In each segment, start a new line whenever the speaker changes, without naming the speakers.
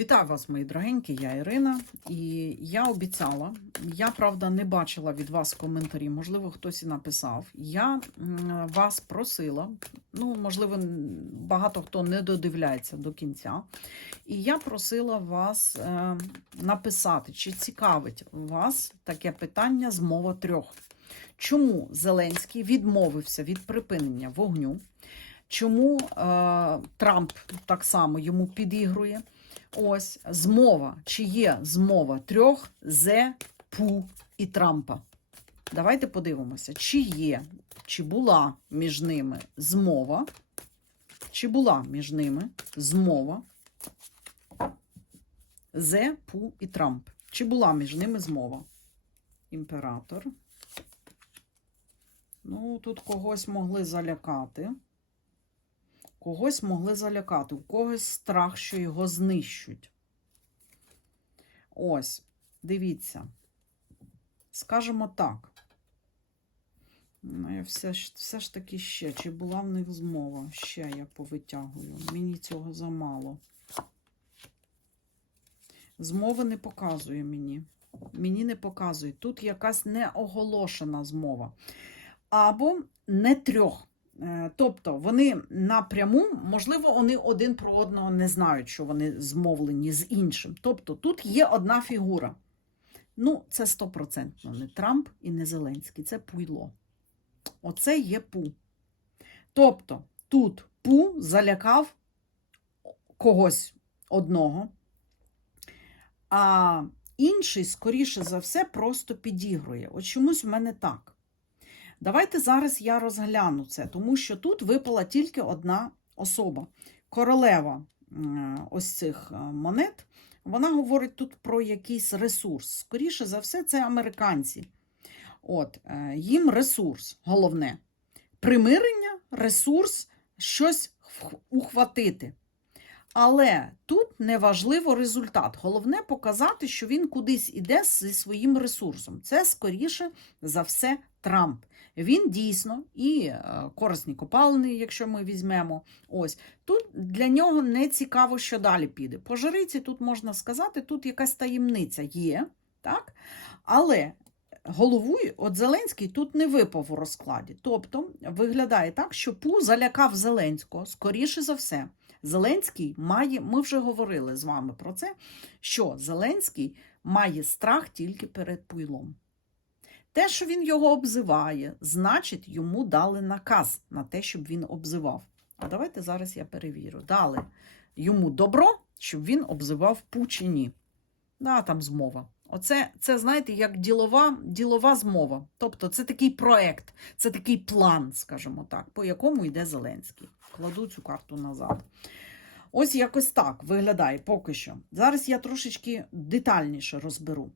Вітаю вас, мої дорогенькі, я Ірина, і я обіцяла. Я правда не бачила від вас коментарі, можливо, хтось і написав. Я вас просила, ну, можливо, багато хто не додивляється до кінця. І я просила вас е, написати, чи цікавить вас таке питання з мова трьох. Чому Зеленський відмовився від припинення вогню? Чому е, Трамп так само йому підігрує? Ось змова. Чи є змова трьох Зе, Пу і Трампа? Давайте подивимося, чи є, чи була між ними змова, чи була між ними змова Зе, Пу і Трамп. Чи була між ними змова? Імператор. Ну, тут когось могли залякати. Когось могли залякати, у когось страх, що його знищуть. Ось, дивіться. Скажемо так. Ну, все, все ж таки ще, чи була в них змова? Ще я повитягую. Мені цього замало. Змови не показує мені. Мені не показує. Тут якась неоголошена змова. Або не трьох. Е, Тобто вони напряму, можливо, вони один про одного не знають, що вони змовлені з іншим. Тобто тут є одна фігура. Ну, це стопроцентно не Трамп і не Зеленський, це пуйло. Оце є пу. Тобто тут пу залякав когось одного, а інший, скоріше за все, просто підігрує. От чомусь в мене так. Давайте зараз я розгляну це, тому що тут випала тільки одна особа. Королева ось цих е, монет. Вона говорить тут про якийсь ресурс. Скоріше за все, це американці. От, е, їм ресурс, головне. Примирення, ресурс, щось ухватити. Але тут не важливо результат. Головне показати, що він кудись іде зі своїм ресурсом. Це скоріше за все Трамп. Він дійсно і е, корисні копалини, якщо ми візьмемо. Ось тут для нього не цікаво, що далі піде. По жриці тут можна сказати, тут якась таємниця є, так? Але головує, от Зеленський тут не випав у розкладі. Тобто виглядає так, що Пу залякав Зеленського, скоріше за все. Зеленський має, ми вже говорили з вами про це, що Зеленський має страх тільки перед пуйлом. Те, що він його обзиває, значить, йому дали наказ на те, щоб він обзивав. А давайте зараз я перевірю. Дали йому добро, щоб він обзивав пу чи ні. Да, там змова. Оце, це, знаєте, як ділова, ділова змова. Тобто це такий проект, це такий план, скажімо так, по якому йде Зеленський. Кладу цю карту назад. Ось якось так виглядає поки що. Зараз я трошечки детальніше розберу.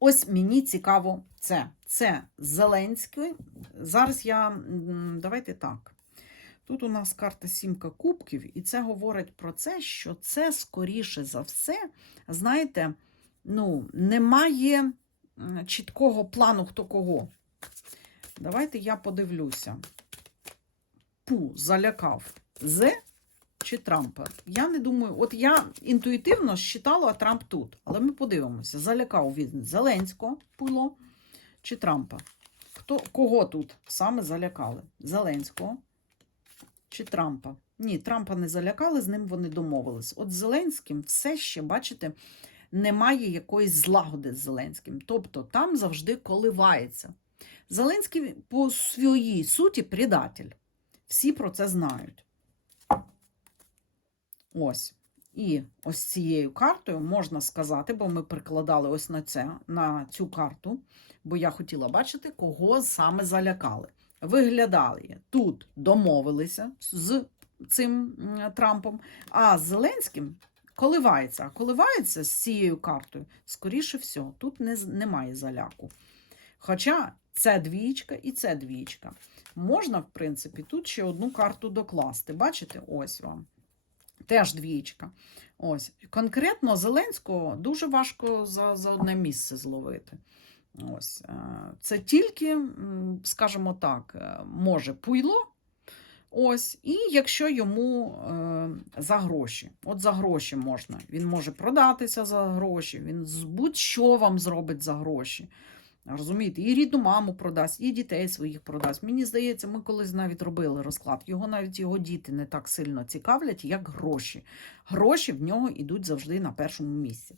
Ось мені цікаво це. Це Зеленський. Зараз я. Давайте так. Тут у нас карта Сімка Кубків, і це говорить про це, що це, скоріше за все, знаєте, ну, немає чіткого плану, хто кого. Давайте я подивлюся. Пу залякав З чи Трампа. Я не думаю, от я інтуїтивно считала, Трамп тут. Але ми подивимося, залякав він Зеленського пуло чи Трампа. Хто, кого тут саме залякали? Зеленського чи Трампа? Ні, Трампа не залякали, з ним вони домовились. От з Зеленським все ще, бачите, немає якоїсь злагоди з Зеленським. Тобто там завжди коливається. Зеленський по своїй суті предатель. Всі про це знають. Ось. І ось цією картою можна сказати, бо ми прикладали ось на це, на цю карту, бо я хотіла бачити, кого саме залякали. Виглядали тут домовилися з цим Трампом, а Зеленським коливається. А коливається з цією картою, скоріше всього, тут не, немає заляку. Хоча це двічка і це двічка. Можна, в принципі, тут ще одну карту докласти. Бачите, ось вам. Теж двічка. Ось. Конкретно Зеленського дуже важко за, за одне місце зловити. Ось. е, Це тільки, скажімо так, е, може пуйло Ось, і якщо йому е, за гроші, от за гроші можна, він може продатися за гроші, він будь-що вам зробить за гроші. Розумієте, і рідну маму продасть, і дітей своїх продасть. Мені здається, ми колись навіть робили розклад. Його навіть його діти не так сильно цікавлять, як гроші. Гроші в нього йдуть завжди на першому місці.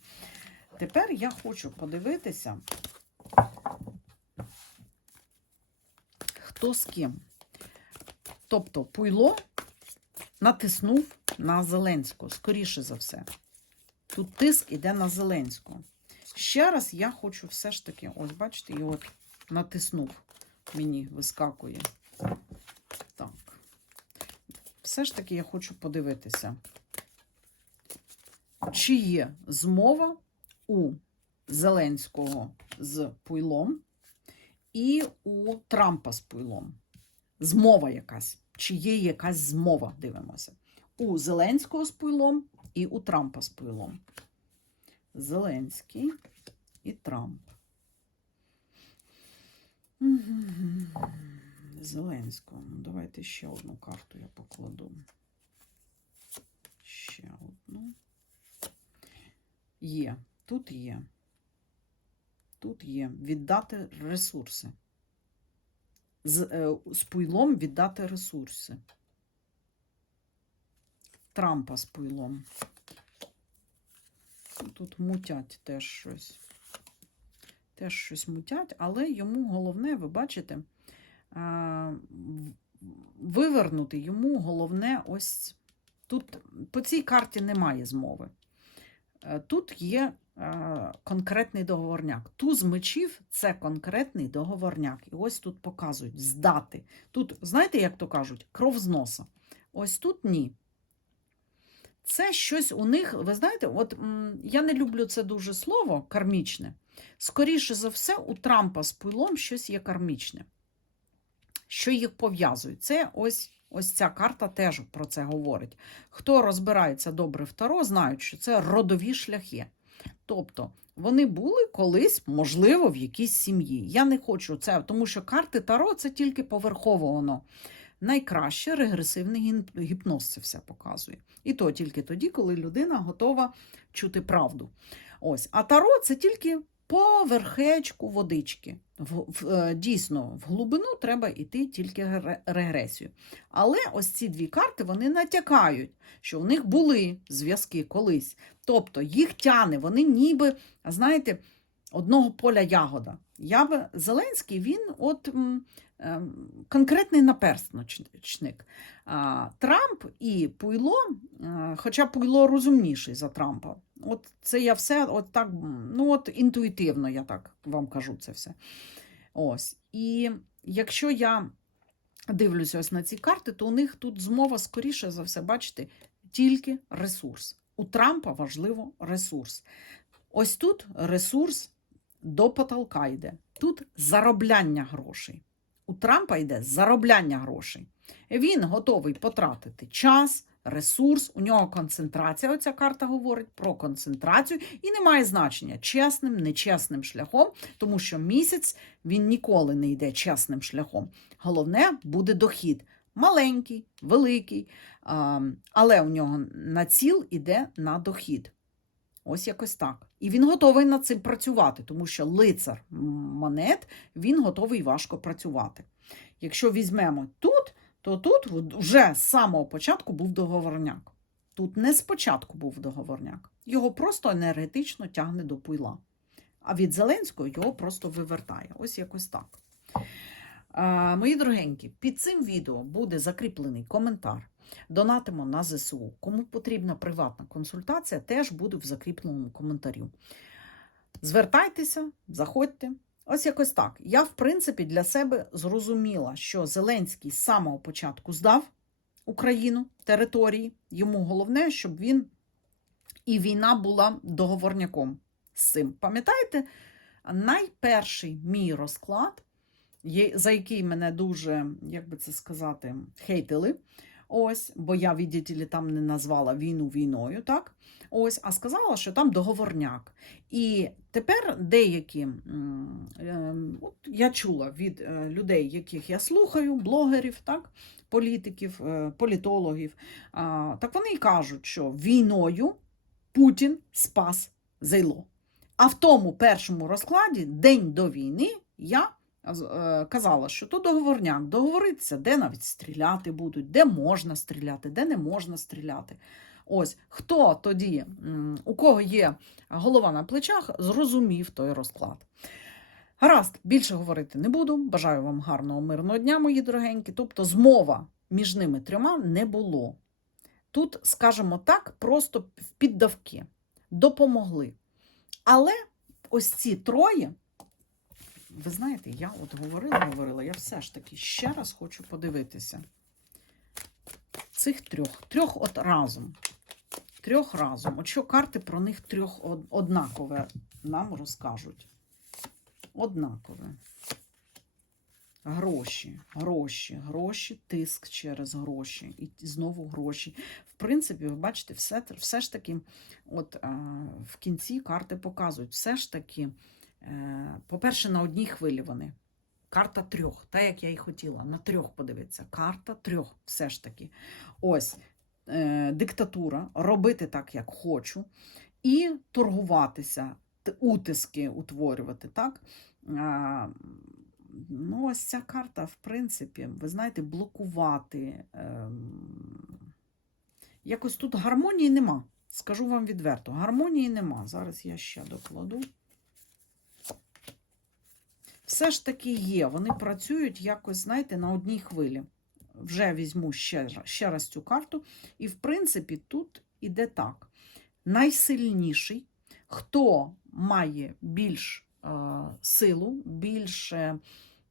Тепер я хочу подивитися, хто з ким. Тобто Пуйло натиснув на Зеленського, скоріше за все. Тут тиск іде на Зеленського. Ще раз я хочу все ж таки, ось бачите, і от натиснув, мені вискакує. Так. Все ж таки я хочу подивитися, чи є змова у Зеленського з Пуйлом і у Трампа з Пуйлом. Змова якась. Чи є якась змова, дивимося. У Зеленського з Пуйлом і у Трампа з Пуйлом. Зеленський і Трамп. Зеленського. Ну, давайте ще одну карту я покладу. Ще одну. Є. Тут є. Тут є. Віддати ресурси. З, е, з пуйлом віддати ресурси. Трампа з пуйлом. Тут мутять теж щось. Теж щось мутять, але йому головне, ви бачите, вивернути йому головне ось тут по цій карті немає змови. Е, Тут є е, конкретний договорняк. Туз мечів це конкретний договорняк. І ось тут показують здати. Тут, знаєте, як то кажуть, кров з носа. Ось тут ні. Це щось у них, ви знаєте, от я не люблю це дуже слово кармічне. Скоріше за все, у Трампа з пилом щось є кармічне. Що їх пов'язує? Це ось, ось ця карта теж про це говорить. Хто розбирається добре в Таро, знають, що це родові шляхи. Тобто вони були колись, можливо, в якійсь сім'ї. Я не хочу це, тому що карти Таро це тільки поверхово воно. Найкраще регресивний гіпноз це все показує. І то тільки тоді, коли людина готова чути правду. Ось. А таро це тільки по верхечку водички. В, в, е, дійсно, в глибину треба йти тільки регресію. Але ось ці дві карти вони натякають, що в них були зв'язки колись. Тобто їх тяне, вони ніби, знаєте, одного поля ягода. Я би, Зеленський, він от ем, конкретний наперсточник. Трамп і Пуйло, е, хоча Пуйло розумніший за Трампа. От це я все от так, ну от інтуїтивно, я так вам кажу це все. Ось. І якщо я дивлюся ось на ці карти, то у них тут змова, скоріше за все, бачите, тільки ресурс. У Трампа важливо ресурс. Ось тут ресурс до потолка йде. Тут заробляння грошей. У Трампа йде заробляння грошей. Він готовий потратити час, ресурс, у нього концентрація. Оця карта говорить про концентрацію, і не має значення чесним, нечесним шляхом, тому що місяць він ніколи не йде чесним шляхом. Головне буде дохід. Маленький, великий, але у нього націл іде на дохід. Ось якось так. І він готовий над цим працювати, тому що лицар монет він готовий важко працювати. Якщо візьмемо тут, то тут вже з самого початку був договорняк. Тут не спочатку був договорняк. Його просто енергетично тягне до пуйла. А від Зеленського його просто вивертає. Ось якось так. Мої дорогенькі, під цим відео буде закріплений коментар. Донатимо на ЗСУ. Кому потрібна приватна консультація, теж буде в закріпленому коментарю. Звертайтеся, заходьте. Ось якось так. Я, в принципі, для себе зрозуміла, що Зеленський з самого початку здав Україну, території. Йому головне, щоб він і війна була договорняком з цим. Пам'ятаєте, найперший мій розклад, за який мене дуже, як би це сказати, хейтили, Ось, бо я, відділі, там не назвала війну війною, так? Ось, а сказала, що там договорняк. І тепер деякі, ем, от я чула від е, людей, яких я слухаю, блогерів, так, політиків, е, політологів, так вони й кажуть, що війною Путін спас зайло. А в тому першому розкладі, день до війни, я казала, що то договорняк, договориться, де навіть стріляти будуть, де можна стріляти, де не можна стріляти. Ось хто тоді, у кого є голова на плечах, зрозумів той розклад. Гаразд, більше говорити не буду. Бажаю вам гарного мирного дня, мої дорогенькі. Тобто, змова між ними трьома не було. Тут, скажімо так, просто в піддавки допомогли. Але ось ці троє, ви знаєте, я от говорила, говорила, я все ж таки ще раз хочу подивитися. Цих трьох, трьох от разом. Трьох разом. От що карти про них трьох однакове нам розкажуть. Однакове. Гроші, гроші, гроші, тиск через гроші. І знову гроші. В принципі, ви бачите, все, все ж таки, от а, в кінці карти показують, все ж таки, е, по-перше, на одній хвилі вони. Карта трьох, та як я і хотіла, на трьох подивитися. Карта трьох, все ж таки. Ось е, диктатура, робити так, як хочу, і торгуватися, утиски утворювати, так? А, ну, ось ця карта, в принципі, ви знаєте, блокувати. ем, Якось тут гармонії нема. Скажу вам відверто, гармонії нема. Зараз я ще докладу. Все ж таки є. Вони працюють якось, знаєте, на одній хвилі. Вже візьму ще, ще раз цю карту. І, в принципі, тут іде так. Найсильніший, хто має більш е, силу, більше,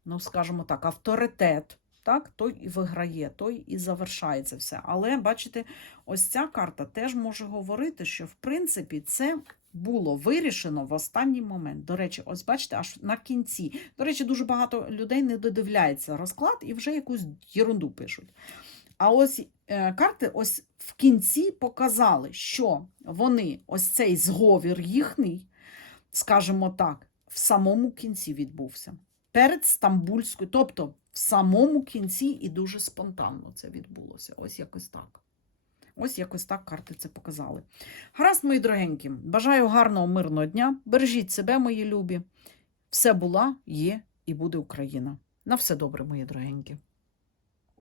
ну, скажімо так, авторитет, так, той і виграє, той і завершається все. Але, бачите, ось ця карта теж може говорити, що, в принципі, це було вирішено в останній момент. До речі, ось бачите, аж на кінці. До речі, дуже багато людей не додивляється розклад і вже якусь єрунду пишуть. А ось е, карти ось в кінці показали, що вони, ось цей зговір їхній, скажімо так, в самому кінці відбувся. Перед Стамбульською, тобто в самому кінці і дуже спонтанно це відбулося. Ось якось так. Ось якось так карти це показали. Гаразд, мої дорогенькі, бажаю гарного мирного дня. Бережіть себе, мої любі. Все була, є і буде Україна. На все добре, мої дорогенькі.